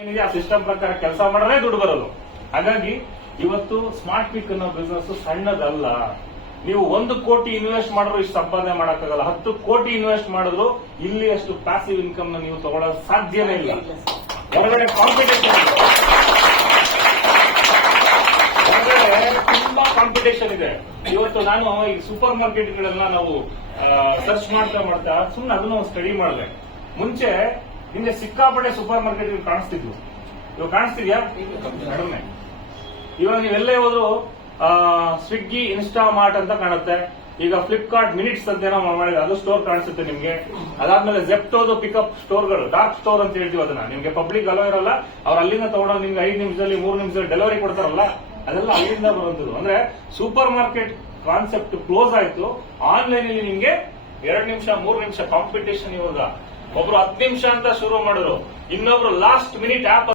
ಏನಿದೆ ಆ ಸಿಸ್ಟಮ್ ಪ್ರಕಾರ ಕೆಲಸ ಮಾಡಿದ್ರೆ ದುಡ್ಡು ಬರೋದು. ಹಾಗಾಗಿ ಇವತ್ತು ಸ್ಮಾರ್ಟ್ ಪಿಕ್ ಅನ್ನೋ ಬಿಸ್ನೆಸ್ ಸಣ್ಣದಲ್ಲ. ನೀವು 1 ಕೋಟಿ ಇನ್ವೆಸ್ಟ್ ಮಾಡಿದ್ರು ಇಷ್ಟು ಸಂಪಾದನೆ ಮಾಡಕ್ಕಾಗಲ್ಲ. 10 ಕೋಟಿ ಇನ್ವೆಸ್ಟ್ ಮಾಡಿದ್ರು ಇಲ್ಲಿ ಅಷ್ಟು ಪ್ಯಾಸಿವ್ ಇನ್ಕಮ್ ನ ನೀವು ತಗೊಳ್ಳೋದು ಸಾಧ್ಯನೇ ಇಲ್ಲ. ಹೊರಗಡೆ ಕಾಂಪಿಟೇಷನ್ ಇದೆ, ಹೊರಗಡೆ ತುಂಬಾ ಕಾಂಪಿಟೇಷನ್ ಇದೆ. ಇವತ್ತು ನಾನು ಈ ಸೂಪರ್ ಮಾರ್ಕೆಟ್ಗಳೆಲ್ಲ ನಾವು ಸರ್ಚ್ ಮಾಡ್ತಾ ಸುಮ್ಮನೆ ಅದನ್ನು ಸ್ಟಡಿ ಮಾಡಿದೆ. ಮುಂಚೆ ಹಿಂದೆ ಸಿಕ್ಕಾಪಟ್ಟೆ ಸೂಪರ್ ಮಾರ್ಕೆಟ್ ಕಾಣಿಸ್ತಿದ್ವು, ಇವಾಗ ಕಾಣಿಸ್ತಿದ್ಯಾ? ಕಡಿಮೆ. ಇವಾಗ ನೀವೆಲ್ಲೇ ಹೋದ್ರು ಸ್ವಿಗ್ಗಿ, ಇನ್ಸ್ಟಾಮಾರ್ಟ್ ಅಂತ ಕಾಣುತ್ತೆ. ಈಗ ಫ್ಲಿಪ್ಕಾರ್ಟ್ ಮಿನಿಟ್ಸ್ ಅಂತ ಏನೋ ಮಾಡಿದ್ರೆ ಅದು ಸ್ಟೋರ್ ಕಾಣಿಸುತ್ತೆ ನಿಮ್ಗೆ. ಅದಾದ್ಮೇಲೆ ಜೆಪ್ಟೋದು ಪಿಕಪ್ ಸ್ಟೋರ್ಗಳು, ಡಾರ್ಕ್ ಸ್ಟೋರ್ ಅಂತ ಹೇಳ್ತೀವಿ ಅದನ್ನ. ನಿಮ್ಗೆ ಪಬ್ಲಿಕ್ ಅಲೋ ಇರಲ್ಲ, ಅವ್ರು ಅಲ್ಲಿಂದ ತಗೊಂಡು ನಿಮ್ಗೆ 5 ನಿಮಿಷದಲ್ಲಿ 3 ನಿಮಿಷದಲ್ಲಿ ಡೆಲಿವರಿ ಕೊಡ್ತಾರಲ್ಲ, ಅದೆಲ್ಲ ಅಲ್ಲಿಂದ ಬರೋದು. ಅಂದ್ರೆ ಸೂಪರ್ ಮಾರ್ಕೆಟ್ ಕಾನ್ಸೆಪ್ಟ್ ಕ್ಲೋಸ್ ಆಯ್ತು. ಆನ್ಲೈನ್ ಅಲ್ಲಿ ನಿಮ್ಗೆ 2 ನಿಮಿಷ 3 ನಿಮಿಷ ಕಾಂಪಿಟೇಷನ್. ಇವಾಗ ಒಬ್ರು 10 ನಿಮಿಷ ಅಂತ ಶುರು ಮಾಡಿದ್ರು, ಇನ್ನೊಬ್ರು ಲಾಸ್ಟ್ ಮಿನಿಟ್ ಆಪ್